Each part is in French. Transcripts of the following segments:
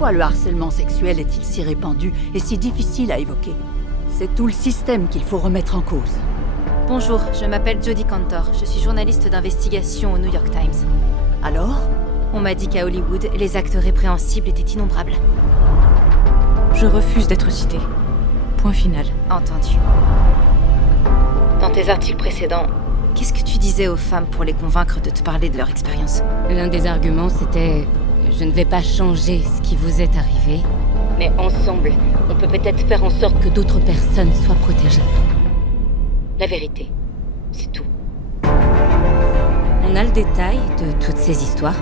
Pourquoi le harcèlement sexuel est-il si répandu et si difficile à évoquer? C'est tout le système qu'il faut remettre en cause. Bonjour, je m'appelle Jodie Cantor. Je suis journaliste d'investigation au New York Times. Alors? On m'a dit qu'à Hollywood, les actes répréhensibles étaient innombrables. Je refuse d'être citée. Point final. Entendu. Dans tes articles précédents, qu'est-ce que tu disais aux femmes pour les convaincre de te parler de leur expérience? L'un des arguments, c'était « Je ne vais pas changer ce qui vous est arrivé, mais ensemble, on peut peut-être faire en sorte que d'autres personnes soient protégées. » La vérité, c'est tout. On a le détail de toutes ces histoires.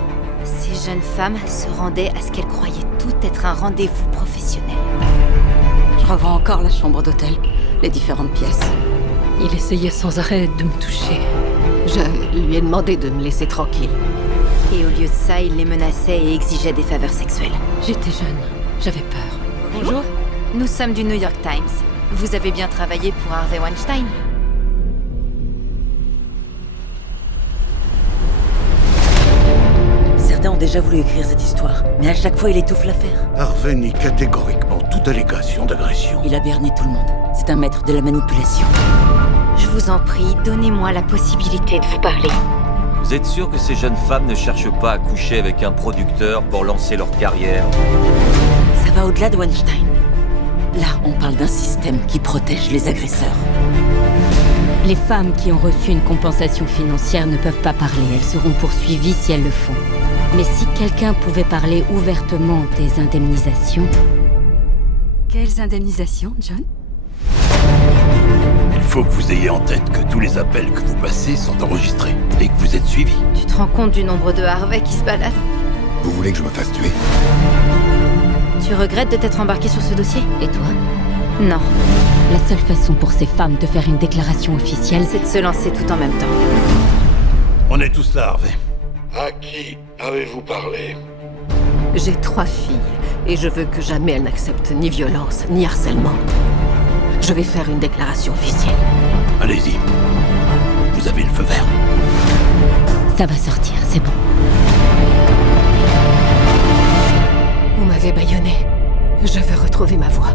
Ces jeunes femmes se rendaient à ce qu'elles croyaient tout être un rendez-vous professionnel. Je revois encore la chambre d'hôtel, les différentes pièces. Il essayait sans arrêt de me toucher. Je lui ai demandé de me laisser tranquille. Et au lieu de ça, il les menaçait et exigeait des faveurs sexuelles. J'étais jeune, j'avais peur. Bonjour. Nous sommes du New York Times. Vous avez bien travaillé pour Harvey Weinstein? Certains ont déjà voulu écrire cette histoire, mais à chaque fois il étouffe l'affaire. Harvey nie catégoriquement toute allégation d'agression. Il a berné tout le monde. C'est un maître de la manipulation. Je vous en prie, donnez-moi la possibilité de vous parler. Vous êtes sûr que ces jeunes femmes ne cherchent pas à coucher avec un producteur pour lancer leur carrière? Ça va au-delà de Weinstein. Là, on parle d'un système qui protège les agresseurs. Les femmes qui ont reçu une compensation financière ne peuvent pas parler. Elles seront poursuivies si elles le font. Mais si quelqu'un pouvait parler ouvertement des indemnisations... Quelles indemnisations, John? Il faut que vous ayez en tête que tous les appels que vous passez sont enregistrés et que vous êtes suivis. Tu te rends compte du nombre de Harvey qui se baladent? Vous voulez que je me fasse tuer? Tu regrettes de t'être embarqué sur ce dossier? Et toi? Non. La seule façon pour ces femmes de faire une déclaration officielle, C'est de se lancer tout en même temps. On est tous là, Harvey. À qui avez-vous parlé? J'ai 3 filles et je veux que jamais elles n'acceptent ni violence, ni harcèlement. Je vais faire une déclaration officielle. Allez-y. Vous avez le feu vert. ça va sortir, c'est bon. Vous m'avez bâillonné. Je veux retrouver ma voix.